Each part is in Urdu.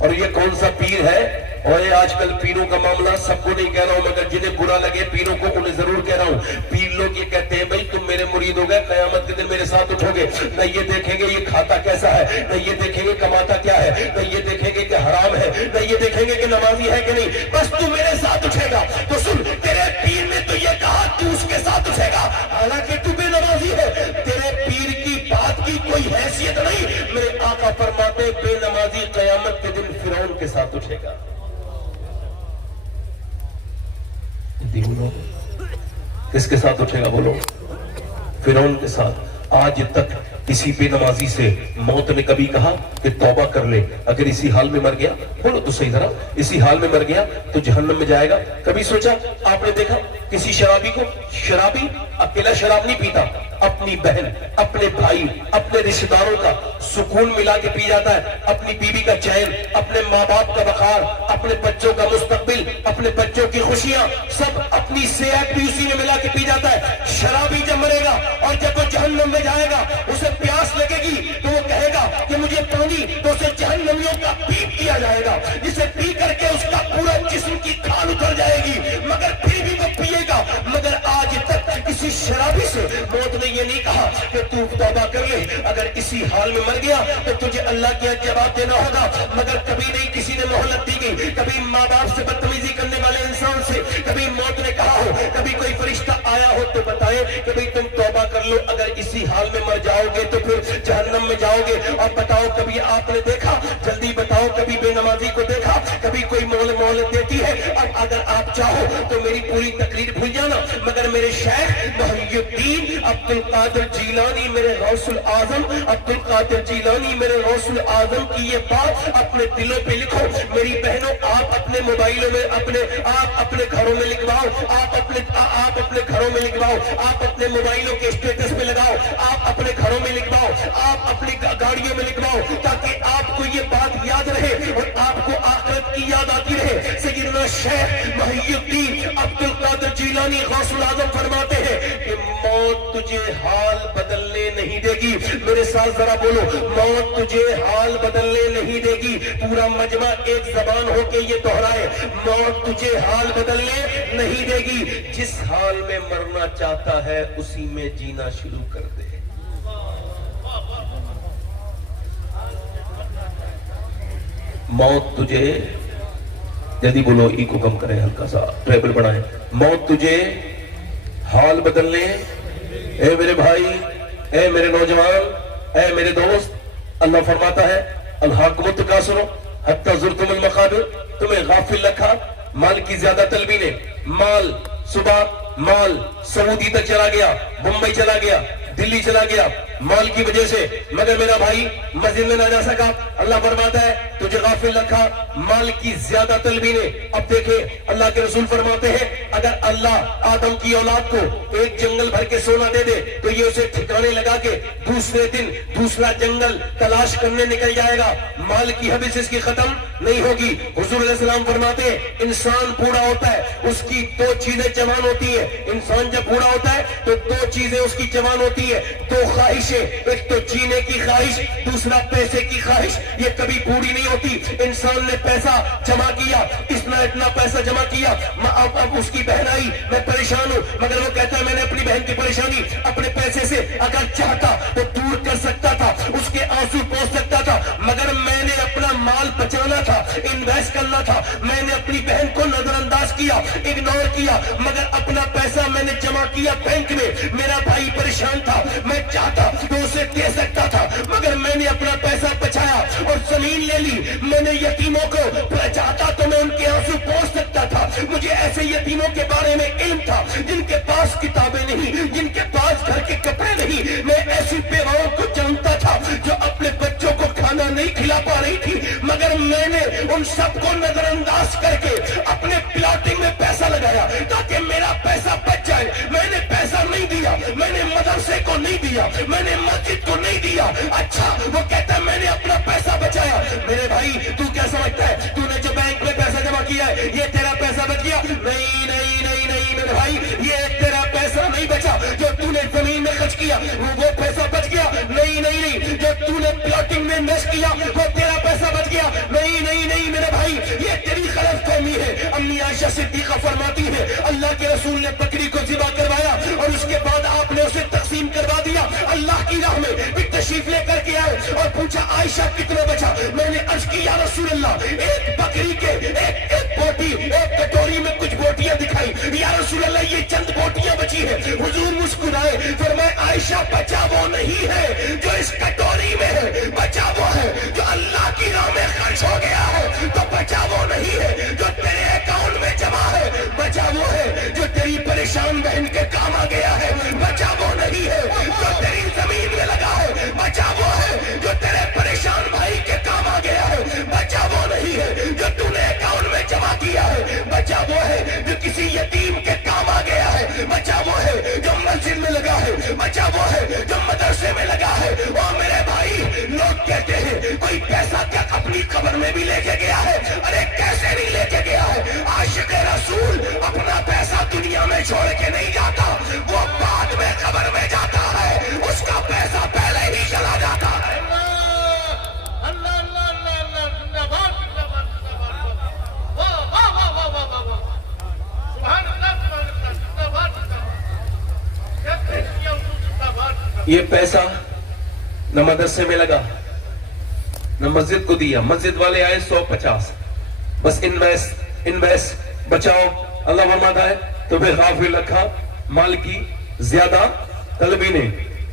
اور یہ کون سا پیر ہے؟ اور یہ آج کل پیروں کا معاملہ سب کو نہیں کہہ رہا ہوں، مگر جنہیں برا لگے پیروں کو انہیں ضرور کہہ رہا ہوں. پیر لوگ یہ کہتے ہیں بھائی تم میرے مرید ہو گئے، قیامت کے دن میرے ساتھ اٹھو گے، نہ یہ دیکھیں گے یہ کھاتا کیسا ہے، نہ یہ دیکھیں گے کماتا کیا ہے، نہ یہ دیکھیں گے کہ حرام ہے، نہ یہ دیکھیں گے کہ نمازی ہے کہ نہیں، بس تو میرے ساتھ اٹھے گا. تو سن، تیرے پیر نے تو یہ کہا تو اس کے ساتھ اٹھے گا، حالانکہ تو بے نمازی ہے، تیرے پیر کی بات کی کوئی حیثیت نہیں. میرے آقا فرماتے بے نمازی قیامت کے دن فرعون کے ساتھ اٹھے گا. کس کے ساتھ اٹھے گا بولو؟ فرعون کے ساتھ. آج تک کسی بے نمازی سے موت نے کبھی کہا کہ توبہ کر لے، اگر اسی حال میں مر گیا، بولو تو صحیح ذرا، اسی حال میں مر گیا تو جہنم میں جائے گا؟ کبھی سوچا؟ آپ نے دیکھا کسی شرابی کو؟ شرابی اکیلا شراب نہیں پیتا، اپنی بہن، اپنے بھائی، اپنے رشتہ داروں کا سکون ملا کے پی جاتا ہے، اپنی بیوی کا چین، اپنے ماں باپ کا وقار، اپنے بچوں کا مستقبل، اپنے بچوں کی خوشیاں، سب اپنی صحت بھی اسی میں ملا کے پی جاتا ہے. شرابی جب مرے گا اور جب وہ جہنم میں جائے گا، اسے پیاس لگے گی تو وہ کہے گا کہ مجھے پانی، تو اسے جہنمیوں کا پیپ کیا جائے گا، جسے پی کر کے اس کا پورا جسم کی کھال اتر جائے گی، مگر پھر بھی وہ پیے گا. مگر آج تک کسی شرابی سے موت نے یہ نہیں کہا کہ تو توبہ کر لے، اگر اسی حال میں مر گیا تو تجھے اللہ کے جواب دینا ہوگا. مگر کبھی نہیں کسی نے مہلت دی گئی، کبھی ماں باپ سے بدتمیزی کرنے والے انسان سے کبھی موت نے کہا ہو، کبھی کوئی فرشتہ آیا ہو تو بتائے کہ بھئی تم توبہ کر لو، اگر اسی حال میں مر جاؤ گے تو پھر جہنم میں جاؤ گے. اور بتاؤ کبھی آپ نے دیکھا، جلدی بتاؤ کبھی بے نمازی کو دیکھا، کبھی کوئی مہلت دیتی ہے؟ اب اگر آپ چاہو تو میری پوری تقریر بھول جانا، مگر میرے شیخ محی الدین عبد القادر جیلانی، میرے غوث العظم عبد القادر جیلانی، میرے غوث العظم کی یہ بات اپنے دلوں پہ لکھو. میری بہنوں آپ اپنے موبائلوں میں، آپ اپنے گھروں میں لکھواؤ، آپ اپنے گھروں میں لکھواؤ، آپ اپنے موبائلوں کے اسٹیٹس پہ لگاؤ، آپ اپنے گھروں میں لکھواؤ، آپ اپنی گاڑیوں میں لکھواؤ، تاکہ آپ کو یہ بات یاد رہے اور آپ کو آخرت کی یاد آتی رہے. سیدنا شیخ محی الدین عبد القادر جیلانی غوث العظم فرماتے ہیں کہ موت تجھے حال بدلنے نہیں دے گی. میرے ساتھ ذرا بولو، موت تجھے حال بدلنے نہیں دے گی. پورا مجمع ایک زبان ہو کے یہ دہرائے، موت تجھے حال بدلنے نہیں دے گی. جس حال میں مرنا چاہتا ہے اسی میں جینا شروع کر دے. موت تجھے، جلدی بولو، ای کو کم کریں، ہلکا سا ٹریبل بڑھائیں. موت تجھے حال بدلنے، اے میرے بھائی، اے میرے نوجوان، اے میرے دوست، اللہ فرماتا ہے الحاکم التکاثر حتی زرتم المقابر. تمہیں غافل رکھا مال کی زیادہ طلبی نے. مال صبح مال سعودی تک چلا گیا، ممبئی چلا گیا، دلی چلا گیا مال کی وجہ سے، مگر میرا بھائی مسجد میں نہ جا سکا. اللہ فرماتا ہے تجھے غافل رکھا مال کی زیادہ طلبی نے. اب دیکھیں اللہ کے رسول فرماتے ہیں اگر اللہ آدم کی اولاد کو ایک جنگل بھر کے سونا دے دے تو یہ اسے ٹھکانے لگا کے دوسرے دن دوسرا جنگل تلاش کرنے نکل جائے گا. مال کی حبس اس کی ختم نہیں ہوگی. حضور علیہ السلام فرماتے ہیں انسان بوڑھا ہوتا ہے اس کی دو چیزیں جوان ہوتی ہیں. انسان جب بوڑھا ہوتا ہے تو دو چیزیں اس کی جوان ہوتی ہیں، دو خواہشیں، ایک تو جینے کی خواہش، دوسرا پیسے کی خواہش. یہ کبھی پوری نہیں ہوتی. انسان نے پیسہ جمع کیا، اتنا پیسہ جمع کیا، اب اس کی بہن آئی، میں پریشان ہوں، مگر وہ کہتا ہے میں نے اپنی بہن کی پریشانی اپنے پیسے سے اگر چاہتا تو دور کر سکتا تھا، اس کے آنسو پہنچ سکتا تھا، مگر میں نے اپنا مال بچانا تھا، انویسٹ کرنا تھا. میں نے اپنی بہن کو نظر انداز کیا، اگنور کیا، مگر اپنا پیسہ میں نے جمع کیا بینک میں. میرا بھائی پریشان تھا، میں چاہتا تو اسے دے سکتا تھا، مگر میں نے اپنا پیسہ بچایا اور زمین لے لی. میں نے یتیموں کو چاہتا تو میں ان کے آنسو پہنچ سکتا تھا. مجھے ایسے یتیموں کے بارے میں علم تھا جن کے پاس کتابیں نہیں، جن کے پاس گھر کے کپڑے نہیں. میں ایسی بیواؤں کو جانتا تھا جو اپنے بچوں کو کھانا نہیں کھلا پا رہی تھی، مگر میں نے ان سب کو نظر انداز کر کے اپنے پلاٹنگ میں پیسہ لگایا تاکہ میرا پیسہ بچ جائے. میں نے پیسہ نہیں دیا، میں نے مدرسے کو نہیں دیا، میں نے مسجد کو نہیں دیا. اچھا وہ کہتا ہے میں نے اپنا پیسہ بچایا. میرے بھائی تو کیا سمجھتا ہے تو نے جو بینک میں پیسہ جمع کیا ہے یہ تیرا پیسہ بچ گیا؟ نہیں نہیں نہیں نہیں میرے بھائی، یہ تیرا پیسہ نہیں بچا. جو تو نے زمین میں خرچ کیا وہ پیسہ بچ گیا؟ نہیں نہیں نہیں. جو تو نے پلاٹنگ میں انویسٹ کیا وہ تیرا پیسہ بچ گیا؟ نہیں نہیں نہیں میرے بھائی، یہ تیری غلط فہمی ہے۔ امی عائشہ صدیقہ فرماتی ہے اللہ کے رسول نے بکری کو ذبح کروایا اور اس کے بعد آپ نے اسے تقسیم کروا دیا۔ اللہ کی راہ میں پھر تشریف لے کر کے آئے اور پوچھا عائشہ کتنا بچا؟ میں نے عرض کی یا رسول اللہ، ایک بکری کے ایک بوٹی، ایک کٹوری میں کچھ بوٹیاں دکھائی، یا رسول اللہ یہ چند بوٹیاں بچی ہیں۔ حضور مسکرائے، فرمائے عائشہ بچا وہ نہیں ہے جو اس کٹوری میں ہے، بچا وہ ہے جو اللہ کی راہ میں خرچ ہو گیا ہے۔ تو بچا وہ نہیں ہے جو تیرے اکاؤنٹ میں جمع ہے، بچا وہ ہے جو تیری پریشان بہن کے کام آ گیا ہے، بچا وہ نہیں ہے جو تیری زمین میں لگا ہے، بچا وہ ہے جو تیرے پریشان بھائی کے کام آ گیا ہے، بچا وہ نہیں ہے جو تو نے اکاؤنٹ میں جمع کیا ہے، بچا وہ ہے جو کسی یتیم کے کام آ گیا ہے، بچا وہ ہے جو مسجد میں لگا ہے، بچا وہ ہے جو مدرسے میں لگا ہے۔ وہ میرے بھائی لوگ کہتے ہیں کوئی پیسہ کیا اپنی قبر میں بھی لے کے گیا ہے؟ ارے کیسے نہیں لے کے گیا ہے؟ عاشق رسول اپنا پیسہ دنیا میں چھوڑ کے نہیں جاتا، وہ بعد میں قبر میں جاتا ہے، اس کا پیسہ پہلے ہی چلا جاتا ہے۔ یہ پیسہ نہ مدرسے میں لگا نہ مسجد کو دیا، مسجد والے آئے 150، بس انویسٹ بچاؤ اللہ فرماتا ہے، تو پھر غافل رکھا مال کی زیادہ طلبی نے،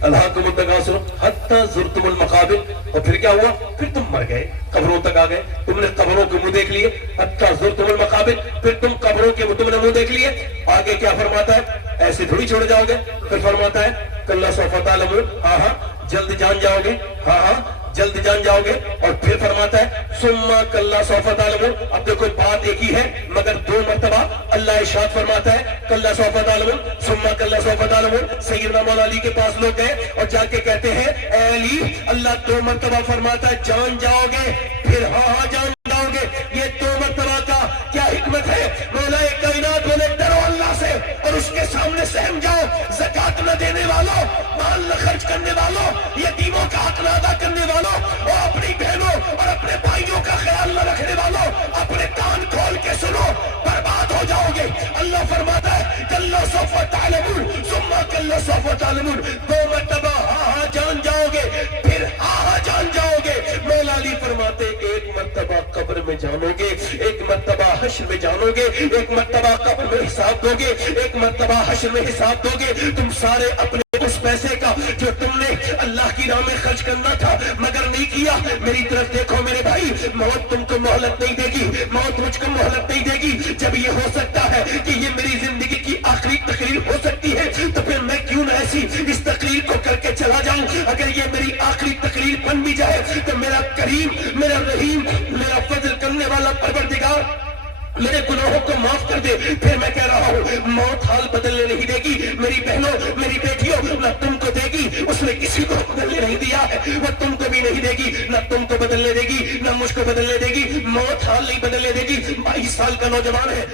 اللہ کو متقاصر حتی زرتم المقابر، اور پھر کیا ہوا؟ پھر تم مر گئے، قبروں تک آ گئے، تم نے قبروں کے منہ دیکھ لیے، حتی زرتم المقابر، پھر تم قبروں کے تم نے منہ دیکھ لیے۔ آگے کیا فرماتا ہے؟ ایسے تھوڑی چھوڑ جاؤ گے، پھر فرماتا ہے کلا سوف تعلمون، ہاں ہاں جلد جان جاؤ گے، ہاں ہاں جلد جان جاؤ گے، اور پھر فرماتا ہے ثم کلا سوف تعلمون۔ اب دیکھو بات ایک ہی ہے مگر دو مرتبہ اللہ ارشاد فرماتا ہے کلا سوف تعلمون ثم کلا سوف تعلمون۔ سیدنا مولا علی کے پاس لوگ گئے اور جا کے کہتے ہیں اے علی، اللہ دو مرتبہ فرماتا ہے جان جاؤ گے، پھر ہاں ہاں جان جاؤ گے، یہ دو مرتبہ کا کیا حکمت ہے؟ مولا کائنات بولے ڈرو اللہ سے اور اس کے سامنے سہم جاؤ، زکات نہ دینے والوں، مال نہ خرچ کرنے والوں، یتیموں کا حق نہ ادا کرنے والوں، اور اپنی بہنوں اور اپنے بھائیوں کا خیال نہ رکھنے والوں، اپنے کان کھول کے سنو، برباد ہو جاؤ گے۔ اللہ فرماتا ہے کلا سوف تعلمون ثم کلا سوف تعلمون، دو مرتبہ ہاں ہاں جان جاؤ گے، پھر ہاں ہاں جان جاؤ گے۔ مولا علی فرماتے ایک مرتبہ قبر میں جانو گے، ایک مرتبہ حشر میں جانو گے، ایک مرتبہ قبر میں حساب دو گے، ایک مرتبہ حشر میں حساب دو گے۔ تم سارے اپنے اس پیسے کا جو تم نے اللہ کی راہ میں خرچ کرنا تھا مگر نہیں کیا، میری طرف دیکھو میرے بھائی، موت تم کو مہلت نہیں دے گی، موت مجھ کو مہلت نہیں دے گی۔ جب یہ ہو سکتا ہے کہ یہ میری زندگی کی آخری تقریر ہو سکتی ہے تو پھر میں کیوں نہ ایسی اس تقریر کو کر کے چلا جاؤں۔ اگر یہ میری آخری تقریر بن بھی جائے تو میرا کریم، میرا رحیم، میرا فضل کرنے والا پروردگار میرے گناہوں کو معاف کر دے۔ پھر میں کہہ رہا ہوں موت حال بدلنے نہیں دے گی، میری بہنوں میری بیٹیوں، نہ تم کو دے گی، اس نے کسی کو بدلنے نہیں دیا ہے، وہ تم کو بھی نہیں دے گی، نہ تم کو بدلنے دے گی نہ مجھ کو بدلنے دے گی۔ موت حال نہیں بدلنے دے گی۔ 22 سال کا نوجوان ہے۔